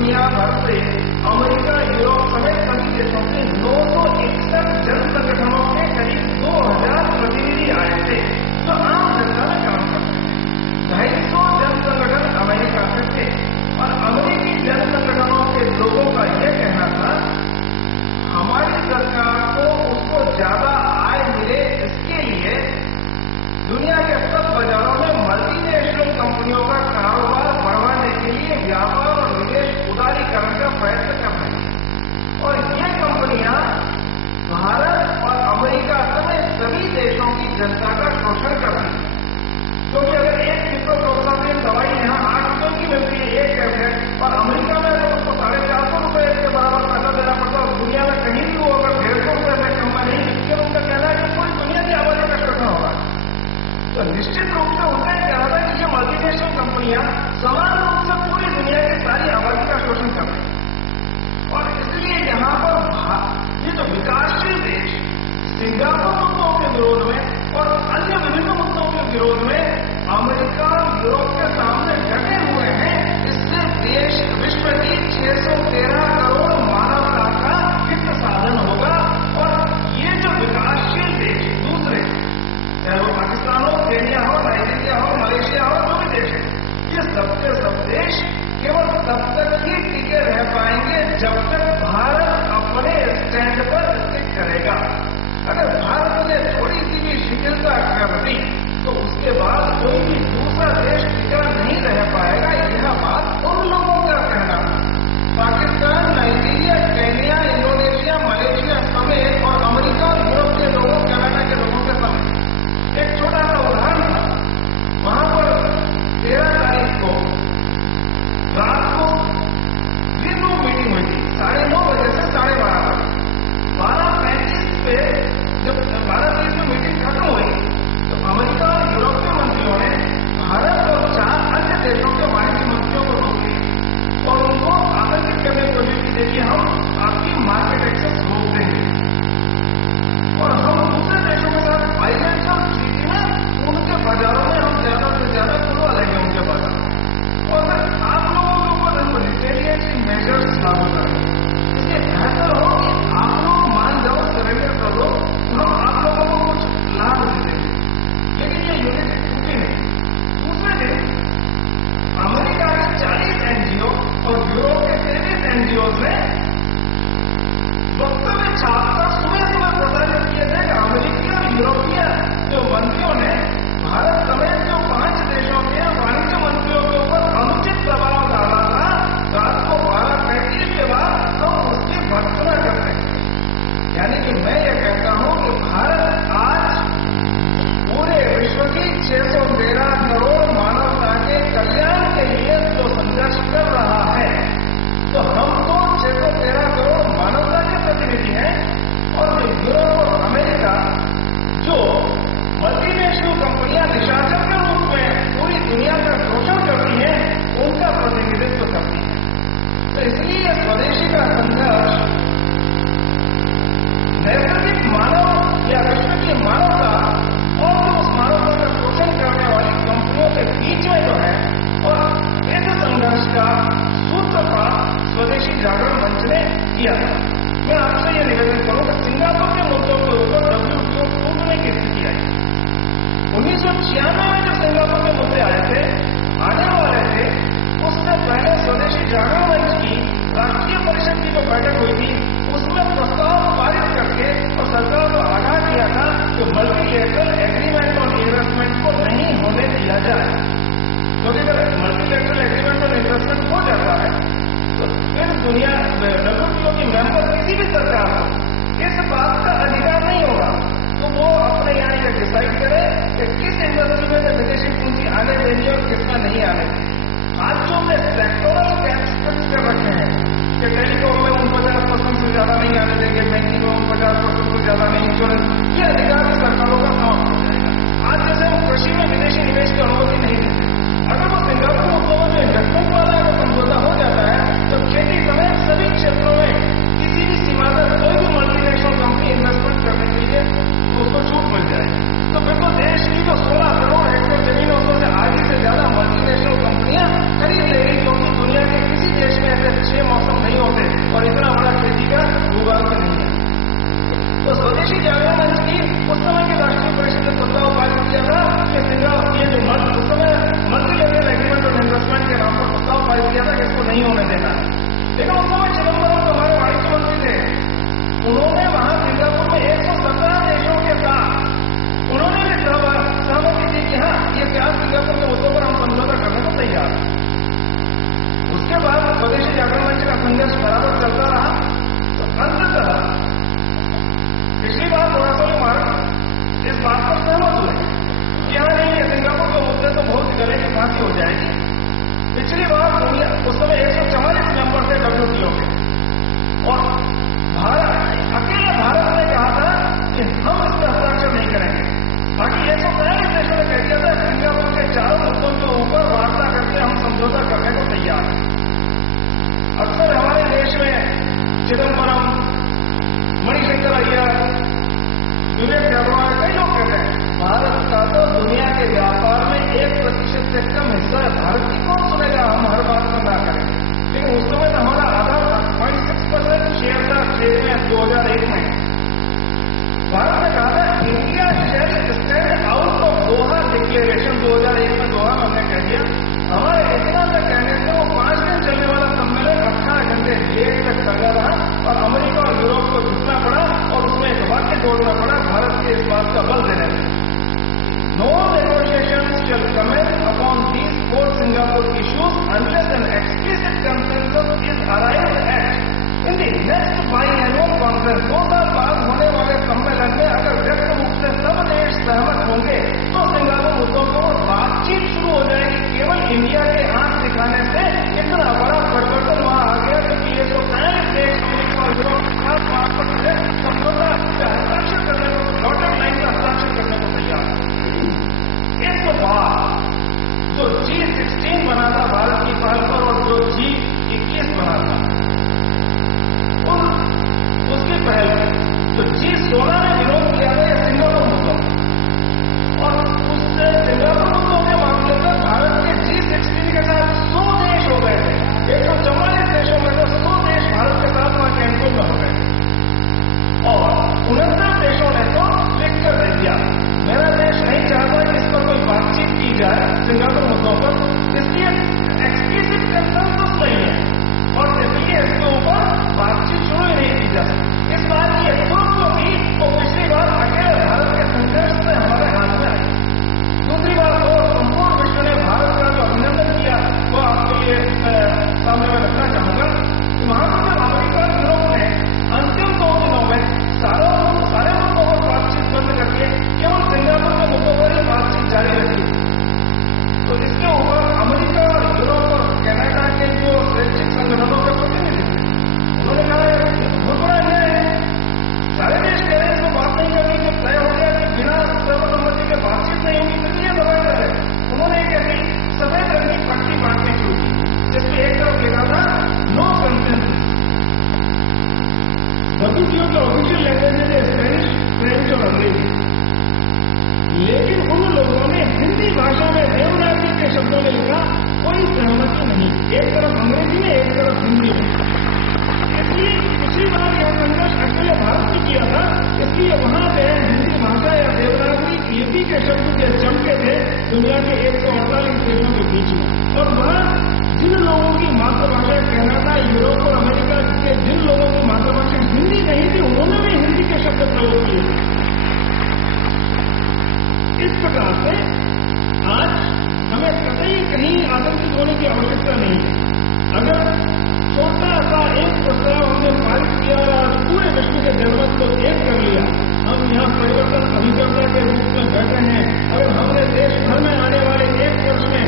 दुनिया भर से अमेरिका, यूरोप समेत सभी देशों के 961 जन संगठनों के करीब 2000 प्रतिनिधि आए थे जो आम जनता में काम करते हैं। 250 जन संगठन अमेरिका से थे और अमेरिकी जन संगठनों के लोगों का यह कहना था हमारी सरकार को उसको ज्यादा आय मिले इसके लिए दुनिया के सब बाजारों में मल्टीनेशनल कंपनियों का कारोबार बढ़ाने के लिए व्यापार और विदेश उदारीकरण का प्रयत्न कर रही है और ये कंपनियां भारत और अमेरिका समेत सभी देशों की जनता का शोषण कर रही है। क्योंकि अगर एक सिप्रोफ्लोक्सासिन दवाई यहाँ 8 रुपये की मिलती है एक कैप्सूल और अमेरिका में अगर उसको 450 रुपये के बराबर पैसा देना पड़ता है, दुनिया में कहीं भी वो अगर 150 रुपये से कम में नहीं मिलती है, उनका कहना है कि पूरी दुनिया की आबादी का शोषण होगा। तो निश्चित रूप से उनका कहना था कि ये मल्टीनेशनल कंपनियां समान रूप से पूरी दुनिया की सारी आबादी का शोषण कर रही है और इसलिए यहाँ पर ये जो विकासशील देश सिंगापुर मुद्दों के विरोध में और अन्य विभिन्न मुद्दों के विरोध में अमेरिका और यूरोप के सामने डटे हुए हैं। इससे देश विश्व की 613 करोड़ मानवता का वित्त साधन होगा और ये जो विकासशील देश दूसरे चाहे वो पाकिस्तान हो, केन्या हो, नाइजीरिया हो, मलेशिया हो, जो भी देश है, ये सबके सब देश केवल तब तक ही टिके रह पाएंगे जब तक भारत अपने स्टैंड पर स्टिक करेगा। अगर भारत ने थोड़ी सी भी शिथिलता कर दी तो उसके बाद कोई भी दूसरा देश टिका नहीं रह पाएगा। यह बात उन लोगों का कहना Pakistan, Nigeria, Kenya, Indonesia, Malaysia समेत और अमेरिका और यूरोप के लोगों, कनाडा के लोगों के समेत। एक छोटा सा उदाहरण था, वहां पर 13 तारीख को रात को ग्रीन रूम मीटिंग हुई थी 9:30 बजे से 12:30 बजे। 12:35 पे जब 12:30 में मीटिंग खत्म हुई तो अमेरिका और यूरोप के मंत्रियों ने भारत और 4 अन्य देशों के वाणिज्य मंत्रियों को रोक लिया और उनको आतंकित करने की कोशिश की देखिए हम आपकी मार्केट एक्सेस रोक देंगे और हम दूसरे देशों के साथ बायलैटरल ट्रीटी में उनके बाजारों में हम ज्यादा से ज्यादा खुलवा लेंगे उनके बाजार और फिर आप लोगों के ऊपर रिटेलिएटरी मेजर्स लागू करेंगे। इसलिए बेहतर हो कि आप लोग मान जाओ, सरेंडर कर दो, हम आप लोगों को कुछ लाभ दे देंगे। लेकिन ये यूनिटी टूटी नहीं। दूसरे दिन अमेरिका के 40 एनजीओ और यूरोप के 33 एनजीओ ने वक्तव्य छापकर सुबह प्रसारित किए थे कि अमेरिकी और यूरोपीय जो मंत्रियों ने भारत समेत जो 5 देशों के वाणिज्य मंत्रियों के ऊपर अनुचित दबाव डाला था। रात को 12:35 के बाद हम उसकी भर्त्सना करते हैं। यानी कि मैं ये कहता हूं कि भारत आज पूरे विश्व की 613 करोड़ मानवता के कल्याण के लिए जो संघर्ष कर रहा है, तो हम तो 613 करोड़ मानवता के प्रतिनिधि हैं और यूरोप और अमेरिका जो मल्टीनेशनल कंपनियां निशाचर के रूप में पूरी दुनिया का शोषण करती हैं, उनका प्रतिनिधित्व करती है। तो इसलिए स्वदेशी का संघर्ष नैसर्गिक मानव या विश्व की मानवता और उस मानवता का शोषण करने वाली कंपनियों के बीच में जो है और इस संघर्ष का सूत्रपात स्वदेशी जागरण मंच ने किया था। मैं आपसे यह निवेदन करूं कि सिंगापुर के मुद्दों के ऊपर WTO टूटने की स्थिति आई। 1996 में जो सिंगापुर के मुद्दे आए थे, आने वाले थे, उससे पहले स्वदेशी जागरण मंच की राष्ट्रीय परिषद की जो बैठक हुई थी, उसमें प्रस्ताव पारित करके और सरकार को आगाह किया था कि मल्टीलेटरल एग्रीमेंट ऑन इन्वेस्टमेंट को नहीं होने दिया जाए। क्योंकि अगर मल्टीलेटरल एग्रीमेंट ऑन इन्वेस्टमेंट हो जाता है तो फिर दुनिया WTO की मेंबर किसी भी सरकार को स्वदेशी जागरण मंच की उस समय के राष्ट्रीय परिषद ने प्रस्ताव पारित किया था कि सिंगापुर ये जो उस समय मल्टी लेवल एग्रीमेंट और इन्वेस्टमेंट के नाम पर प्रस्ताव पारित किया था कि इसको नहीं होने देना। लेकिन उस समय चिदम्बरम तो हमारे वाणिज्य मंत्री थे, उन्होंने वहां सिंगापुर में 117 देशों के साथ उन्होंने भी सहमति दी कि हाँ ये क्या सिंगापुर के मुद्दों पर हम समझौता करने को तैयार हैं। उसके बाद स्वदेशी जागरण मंच का संघर्ष बराबर चलता रहा। तो अंततः पिछली बार थोड़ा सा भारत इस बात पर सहमत हुए कि हाँ नहीं ये सिंगापुर के मुद्दे तो बहुत गले की फांसी हो जाएगी। पिछली बार दुनिया उस समय 144 मेंबर थे WTO के, और अकेले भारत ने कहा था कि हम इस पर हस्ताक्षर नहीं करेंगे। बाकी 143 देशों ने कह दिया था सिंगापुर के चारों मुद्दों के ऊपर वार्ता करके हम समझौता करने को तैयार हैं। अक्सर हमारे देश में चिदम्बरम, मणिशंकर अय्यर, विवेक देबरॉय कई लोग कहते हैं भारत का तो दुनिया के व्यापार में 1% से कम हिस्सा है, भारत की कौन सुनेगा, हम हर बात में ना करेंगे। लेकिन उस समय तो हमारा आधा 0.6% शेयर था 2001 में। भारत ने कहा था India shall stand out of Doha declaration. 2001 में दोहा में हमने कह दिया। हमारे इतना तक कहने से वो 5 दिन चलने वाला सम्मेलन 18 घंटे देर तक चला रहा, और अमेरिका और यूरोप को झुकना पड़ा और उसमें एक वाक्य जोड़ना पड़ा भारत के इस बात का बल देने में, no negotiations shall commence upon these 4 Singapore issues unless an explicit consensus is arrived at in the next biannual conference। 2 साल बाद होने वाले सम्मेलन में अगर व्यक्त रूप से सब देश सहमत होंगे तो सिंगापुर मुद्दों पर बातचीत शुरू हो जाएगी। केवल इंडिया के आंख दिखाने से इतना बड़ा परिवर्तन वहां आ गया, क्योंकि ये जो पहले देश अमेरिका और यूरोप समझौता हस्ताक्षर करने को, डॉटेड लाइन का हस्ताक्षर करने को तैयार है। इस बार जो G16 बना था भारत की पहल पर और जो G21 बना था उसकी पहल तो G16 ने विरोध किया था यह सिंगापुर मुद्दों, और उससे सिंगापुर मुद्दों के मामले में भारत के G16 के साथ 100 देश हो गए थे। 144 देशों में से 100 देश भारत के साथ वहां कैंसिल में हो गए, और 69 देशों ने तो लिख कर दे दिया मेरा देश नहीं चाहता कि इस पर कोई बातचीत की जाए सिंगापुर मुद्दों पर, इसलिए एक्सप्लिसिट कंसेंसस नहीं है और इसलिए इसके ऊपर बातचीत शुरू ही नहीं की जा सकती। इस बात की पूर्व भी वो पिछली बार अकेले भारत के संघर्ष से हमारे हाथ में आई। दूसरी बार तो संपूर्ण विश्व ने भारत का जो अभिनंदन किया वो आपके लिए सामने में रखना चाहूंगा। वहां से अमेरिका और यूरोप ने अंतिम 2 दिनों में सारे मुद्दों पर बातचीत बंद करके केवल सिंगापुर के मुद्दों पर ही बातचीत जारी रखी। तो इसके ऊपर अमेरिका और यूरोप और कनाडा के जो स्वैच्छिक संगठनों के प्रतिनिधि उन्होंने कहा बहुत बड़ा अन्याय है, सारे देश कह रहे हैं इसको बात नहीं करनी, जब तय हो गया कि बिना सर्वसम्मति के बातचीत नहीं होगी फिर ये दबाए जा रहे। उन्होंने एक ऐसी सफेद रंग की पट्टी बांटनी शुरू की जिसमें एक तरफ लिखा था नो कंसेंसस। WTO के ऑफिशियल लैंग्वेज है स्पेनिश, फ्रेंच और अंग्रेजी, लेकिन उन लोगों ने हिंदी भाषा में देवनागरी के शब्दों में लिखा कोई सहमति नहीं, एक तरफ अंग्रेजी में एक तरफ हिंदी में। इसलिए पिछली बार यह संघर्ष अकेले भारत ने किया था, इसलिए वहां पे हिंदी भाषा या देवनागरी लिपि के शब्द जो चमके थे दुनिया के 148 देशों के बीच में। और वहां जिन लोगों की मातृभाषा कनाडा, यूरोप और अमेरिका के जिन लोगों की मातृभाषा हिंदी नहीं थी उन्होंने भी हिंदी के शब्द प्रयोग किए। इस प्रकार से आज हमें कतई कहीं आतंकित होने की आवश्यकता नहीं है। अगर छोटा सा एक प्रस्ताव हमने पारित किया और पूरे विश्व के जनमत को एक कर लिया, हम यहाँ परिवर्तन अभिकर्ता के रूप में बैठे हैं। अगर हमने देश भर में आने वाले 1 वर्ष में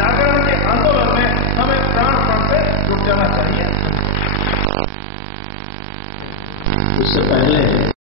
जागरण के आंदोलन में हमें प्राण से जुट जाना चाहिए। उससे पहले